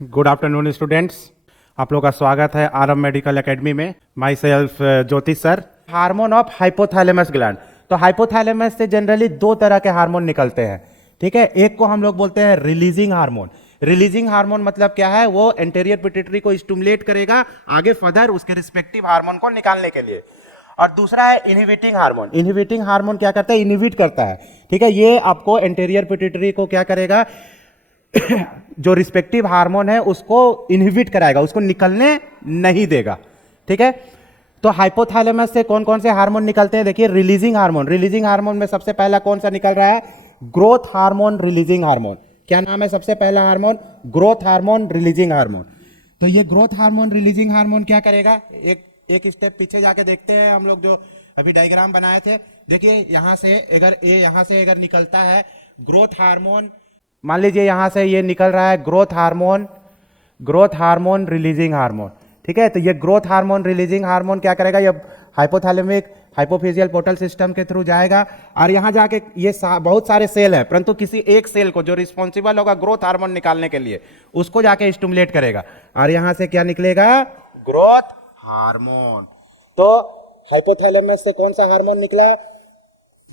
Good afternoon students. आप लोग का स्वागत है आरएम मेडिकल एकेडमी में। My self Jyoti sir. Hormone of hypothalamus gland. तो हाइपोथैलेमस से जनरली दो तरह के हार्मोन निकलते हैं, ठीक है। एक को हम लोग बोलते हैं रिलीजिंग हार्मोन। रिलीजिंग हार्मोन मतलब क्या है, वो एंटेरियर पिट्यूटरी को स्टिमुलेट करेगा आगे फर्दर उसके रिस्पेक्टिव हार्मोन को निकालने के लिए। और दूसरा है इनहिबिटिंग हार्मोन। इनहिबिटिंग हार्मोन क्या करता है, इनहिबिट करता है, ठीक है। ये आपको एंटेरियर पिट्यूटरी को क्या करेगा जो रिस्पेक्टिव हार्मोन है उसको इनहिबिट कराएगा, उसको निकलने नहीं देगा, ठीक है। तो हाइपोथैलेमस से कौन कौन से हार्मोन निकलते हैं, देखिए। रिलीजिंग हार्मोन, रिलीजिंग हार्मोन में सबसे पहला कौन सा निकल रहा है, ग्रोथ हार्मोन रिलीजिंग हार्मोन। क्या नाम है सबसे पहला hormone, growth hormone releasing hormone. तो ये ग्रोथ हार्मोन रिलीजिंग हार्मोन क्या करेगा, एक स्टेप पीछे जाके देखते हैं हम लोग, जो अभी डायग्राम बनाए थे। देखिए यहां से अगर निकलता है ग्रोथ हार्मोन, मान लीजिए यहां से ये निकल रहा है ग्रोथ हार्मोन रिलीजिंग हार्मोन, ठीक है। तो ये ग्रोथ हार्मोन रिलीजिंग हार्मोन क्या करेगा, ये हाइपोथैलेमिक हाइपोफिजियल पोर्टल सिस्टम के थ्रू जाएगा और यहां जाके ये बहुत सारे सेल हैं, परंतु किसी एक सेल को जो रिस्पॉन्सिबल होगा ग्रोथ हार्मोन निकालने के लिए, उसको जाके स्टिमुलेट करेगा और यहां से क्या निकलेगा, ग्रोथ हार्मोन। तो हाइपोथैलेमस से कौन सा हार्मोन निकला,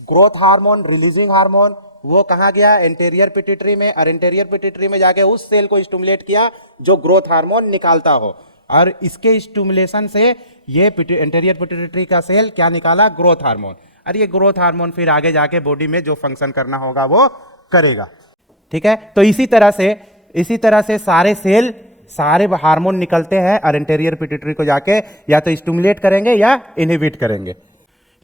ग्रोथ हार्मोन रिलीजिंग हार्मोन। वो कहां गया, एंटेरियर पिट्यूटरी में, और एंटेरियर पिट्यूटरी में जाके उस सेल को स्टिमुलेट किया जो ग्रोथ हार्मोन निकालता हो, और इसके स्टिमुलेशन से ये एंटेरियर पिट्यूटरी का सेल क्या निकाला, ग्रोथ हार्मोन। और ये ग्रोथ हार्मोन फिर आगे जाके बॉडी में जो फंक्शन करना होगा वो करेगा, ठीक है। तो इसी तरह से सारे हार्मोन निकलते हैं और एंटेरियर पिट्यूटरी को जाके या तो स्टिमुलेट करेंगे या इनहिबिट करेंगे,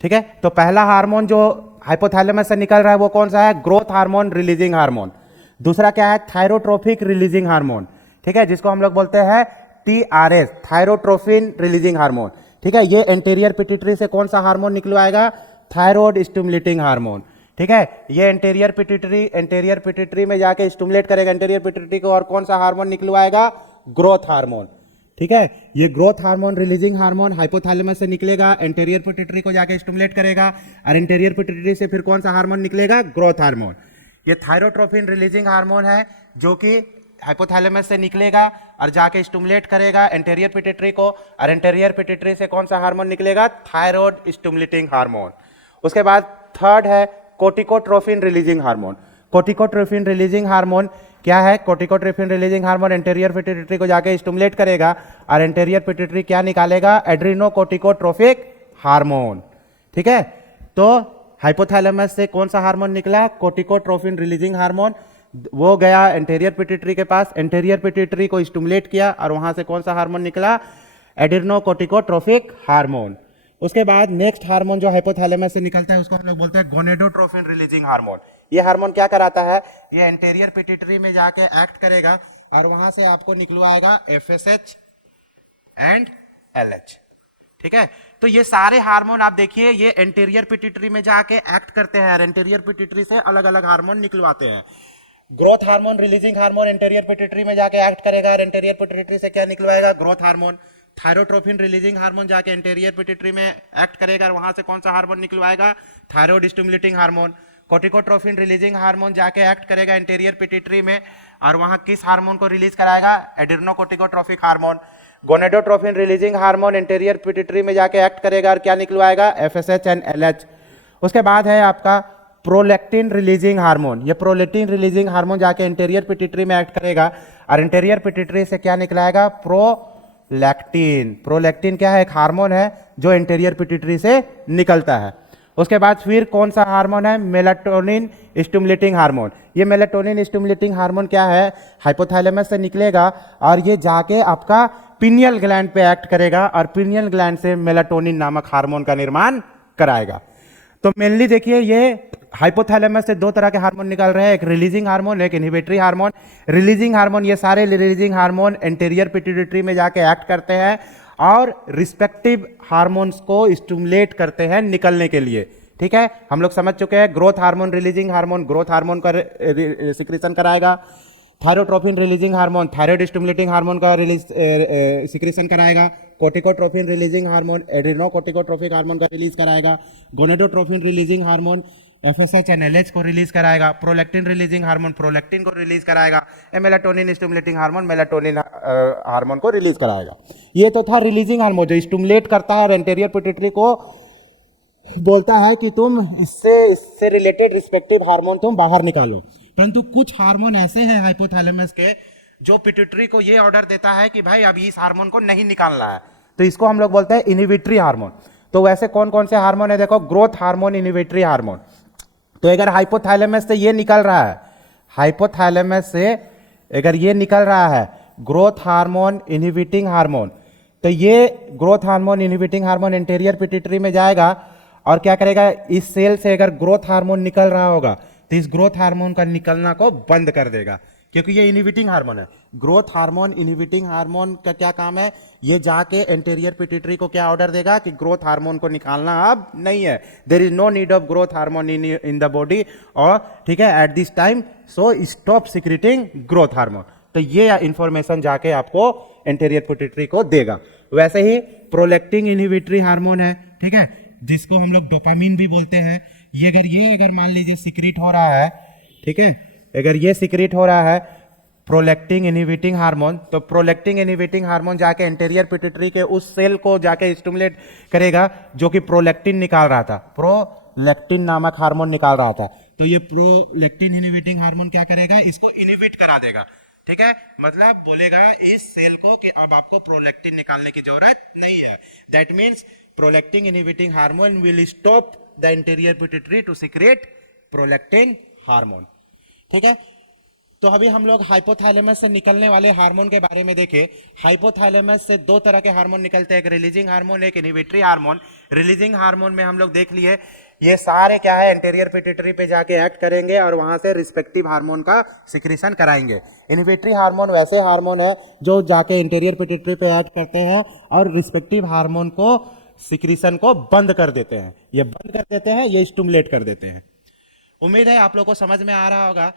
ठीक है। तो पहला हार्मोन जो हाइपोथैलेमस से निकल रहा है वो कौन सा है, ग्रोथ हार्मोन रिलीजिंग हार्मोन। दूसरा क्या है, थायरोट्रोपिक रिलीजिंग हार्मोन, ठीक है, जिसको हम लोग बोलते हैं TRS, थायरोट्रोफिन रिलीजिंग हार्मोन, ठीक है। ये एंटेरियर पिट्यूटरी से कौन सा हार्मोन निकलवाएगा, थायराइड स्टिमुलेटिंग हार्मोन, ठीक है। ये एंटेरियर पिट्यूटरी में जाके स्टिमुलेट करेगा एंटेरियर पिट्यूटरी को, और कौन सा हार्मोन निकलवाएगा, ग्रोथ हार्मोन, ठीक है। ये growth hormone releasing hormone hypothalamus से निकलेगा, एंटेरियर पिट्यूटरी को जाके स्टिमुलेट करेगा, और एंटेरियर पिट्यूटरी से फिर कौन सा हार्मोन निकलेगा, ग्रोथ हार्मोन। ये थायरोट्रोपिन रिलीजिंग हार्मोन है जो कि हाइपोथैलेमस से निकलेगा और जाके स्टिमुलेट करेगा एंटेरियर पिट्यूटरी को, और एंटेरियर पिट्यूटरी से कौन सा हार्मोन निकलेगा, थायराइड स्टिमुलेटिंग हार्मोन। उसके बाद थर्ड है कोर्टिकोट्रोपिन releasing hormone. Corticotropin releasing hormone क्या है, कोर्टिकोट्रोपिन रिलीजिंग हार्मोन एंटेरियर पिट्यूटरी को जाके स्टिमुलेट करेगा और एंटेरियर पिट्यूटरी क्या निकालेगा, एड्रेनोकोर्टिकोट्रोपिक हार्मोन, ठीक है। तो हाइपोथैलेमस से कौन सा हार्मोन निकला, कोर्टिकोट्रोपिन रिलीजिंग हार्मोन। वो गया एंटेरियर पिट्यूटरी के पास, एंटेरियर पिट्यूटरी को स्टिमुलेट किया और वहां से कौन सा हार्मोन निकला, एड्रेनोकोर्टिकोट्रोपिक हार्मोन। उसके बाद नेक्स्ट हार्मोन जो हाइपोथैलेमस से निकलता है उसको हम लोग बोलते हैं गोनेडोट्रोपिन रिलीजिंग हार्मोन। ये हार्मोन क्या कराता है, ये एंटेरियर पिट्यूटरी में जाके एक्ट करेगा और वहां से आपको निकलवाएगा FSH एंड LH, ठीक है। तो ये सारे हार्मोन आप देखिए ये एंटेरियर पिट्यूटरी में जाके एक्ट करते हैं और एंटेरियर पिट्यूटरी से अलग अलग हार्मोन निकलवाते हैं। Growth hormone releasing hormone anterior pituitary में जाके एक्ट करेगा और एंटेरियर पिट्यूटरी से क्या निकलवाएगा, growth hormone. Thyrotropin releasing hormone जाके एंटेरियर पिट्यूटरी में एक्ट करेगा और वहां से कौन सा हार्मोन निकलवाएगा, thyroid stimulating hormone. Corticotropin releasing hormone जाके एक्ट करेगा एंटेरियर पिट्यूटरी में और वहां किस हार्मोन को रिलीज कराएगा, adrenocorticotropic hormone. Gonadotropin releasing hormone anterior pituitary में जाके एक्ट करेगा और क्या निकलवाएगा, FSH एंड LH। उसके बाद है आपका प्रोलैक्टिन रिलीजिंग हार्मोन। ये प्रोलैक्टिन रिलीजिंग हार्मोन जाके एंटेरियर पिट्यूटरी में एक्ट करेगा और एंटेरियर पिट्यूटरी से क्या निकलाएगा, प्रोलैक्टिन। प्रोलैक्टिन क्या है, एक हार्मोन है जो एंटेरियर पिट्यूटरी से निकलता है। उसके बाद फिर कौन सा हार्मोन है, मेलाटोनिन स्टिमुलेटिंग हार्मोन। ये मेलाटोनिन स्टिमुलेटिंग हार्मोन क्या है, हाइपोथैलेमस से निकलेगा और ये जाके आपका पिनियल ग्लैंड पे एक्ट करेगा और पिनियल ग्लैंड से मेलाटोनिन नामक हार्मोन का निर्माण कराएगा। तो मेनली देखिए ये हाइपोथैलेमस से दो तरह के हार्मोन निकल रहे हैं, एक रिलीजिंग हार्मोन, एक इनहिबिटरी हार्मोन। रिलीजिंग हार्मोन, ये सारे रिलीजिंग हार्मोन एंटेरियर पिट्यूटरी में जाके एक्ट करते हैं और रिस्पेक्टिव हार्मोन्स को स्टिमुलेट करते हैं निकलने के लिए, ठीक है। हम लोग समझ चुके हैं growth hormone releasing hormone growth hormone का सिक्रेशन कराएगा, thyrotropin releasing hormone thyroid stimulating hormone का रिलीज सिक्रेशन कराएगा, कोर्टिकोट्रोपिन रिलीजिंग हार्मोन एड्रेनोकोर्टिकोट्रोपिक हार्मोन का रिलीज कराएगा, गोनेडोट्रोपिन रिलीजिंग हार्मोन एफएसएच एनएलएच को रिलीज कराएगा, प्रोलैक्टिन रिलीजिंग हार्मोन प्रोलैक्टिन को रिलीज कराएगा, melatonin stimulating hormone melatonin hormone को रिलीज कराएगा। ये तो था रिलीजिंग हार्मोन जो स्टिमुलेट करता है और एंटीरियर पिट्यूटरी को बोलता है कि तुम इससे रिलेटेड रिस्पेक्टिव हार्मोन तुम बाहर निकालो। परंतु कुछ हार्मोन ऐसे हैं हाइपोथैलेमस के जो पिट्यूटरी को ये ऑर्डर देता है कि भाई अब इस हार्मोन को नहीं निकालना है, तो इसको हम लोग बोलते हैं इनहिबिटरी हार्मोन। तो वैसे कौन कौन से हार्मोन है, देखो, ग्रोथ हार्मोन, इनहिबिटरी हार्मोन। तो अगर हाइपोथैलेमस से ये निकल रहा है, हाइपोथैलेमस से अगर ये निकल रहा है ग्रोथ हार्मोन इनहिबिटिंग हार्मोन, तो ये growth hormone inhibiting hormone anterior pituitary में जाएगा और क्या करेगा, इस सेल से अगर ग्रोथ हार्मोन निकल रहा होगा तो इस ग्रोथ हार्मोन का निकलना को बंद कर देगा, क्योंकि ये इनहिबिटिंग हार्मोन है। ग्रोथ हार्मोन इनहिबिटिंग हार्मोन का क्या काम है, ये जाके एंटीरियर पिट्यूटरी को क्या ऑर्डर देगा कि ग्रोथ हार्मोन को निकालना अब नहीं है, there is no need of growth hormone in the body, और ठीक है at this time so stop secreting growth hormone. तो ये इंफॉर्मेशन जाके आपको एंटीरियर पिट्यूटरी को देगा। वैसे ही प्रोलैक्टिन इनहिबिटरी हार्मोन है, ठीक है, जिसको हम लोग डोपामिन भी बोलते हैं। ये अगर मान लीजिए सिक्रीट हो रहा है, ठीक है, अगर ये सिक्रीट हो रहा है प्रोलैक्टिन इनहिबिटिंग हार्मोन, तो प्रोलैक्टिन इनहिबिटिंग हार्मोन जाके एंटीरियर पिट्यूटरी के उस सेल को जाके स्टिमुलेट करेगा जो कि प्रोलैक्टिन निकाल रहा था, प्रोलैक्टिन नामक हार्मोन निकाल रहा था। तो ये प्रोलैक्टिन इनहिबिटिंग हार्मोन क्या करेगा, इसको इनहिबिट करा देगा, ठीक है, मतलब बोलेगा इस सेल को कि अब आपको प्रोलैक्टिन निकालने की जरूरत नहीं है। That means prolactin inhibiting hormone will stop the anterior pituitary to secrete prolactin hormone, ठीक है। तो अभी हम लोग हाइपोथैलेमस से निकलने वाले हार्मोन के बारे में देखें। हाइपोथैलेमस से दो तरह के हार्मोन निकलते हैं, एक रिलीजिंग हार्मोन, एक इनहिबिटरी हार्मोन। रिलीजिंग हार्मोन में हम लोग देख लिए ये सारे क्या है एंटीरियर पिट्यूटरी पे जाके एक्ट करेंगे और वहां से रिस्पेक्टिव हार्मोन का सिक्रीशन कराएंगे। इनहिबिटरी हार्मोन वैसे हार्मोन है जो जाके इंटीरियर पिट्यूटरी पे एक्ट करते हैं और रिस्पेक्टिव हार्मोन को सिक्रीशन को बंद कर देते हैं। ये बंद कर देते हैं, ये स्टिमुलेट कर देते हैं। उम्मीद है आप लोग को समझ में आ रहा होगा।